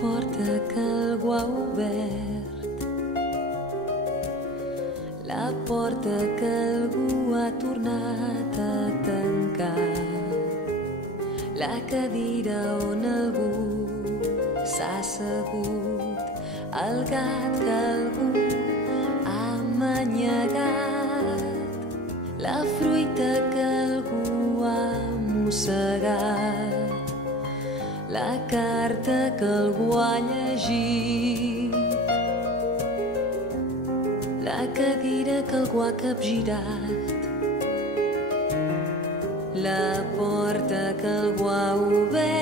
porta que algú ha obert, la porta que algú ha tornat a tancar, la cadira on algú s'ha assegut, el gat que algú ha manyegat, la fruita que algú ha mossegat, la carta que algú ha llegit, la cadira que algú ha capgirat, la porta que algú ha obert,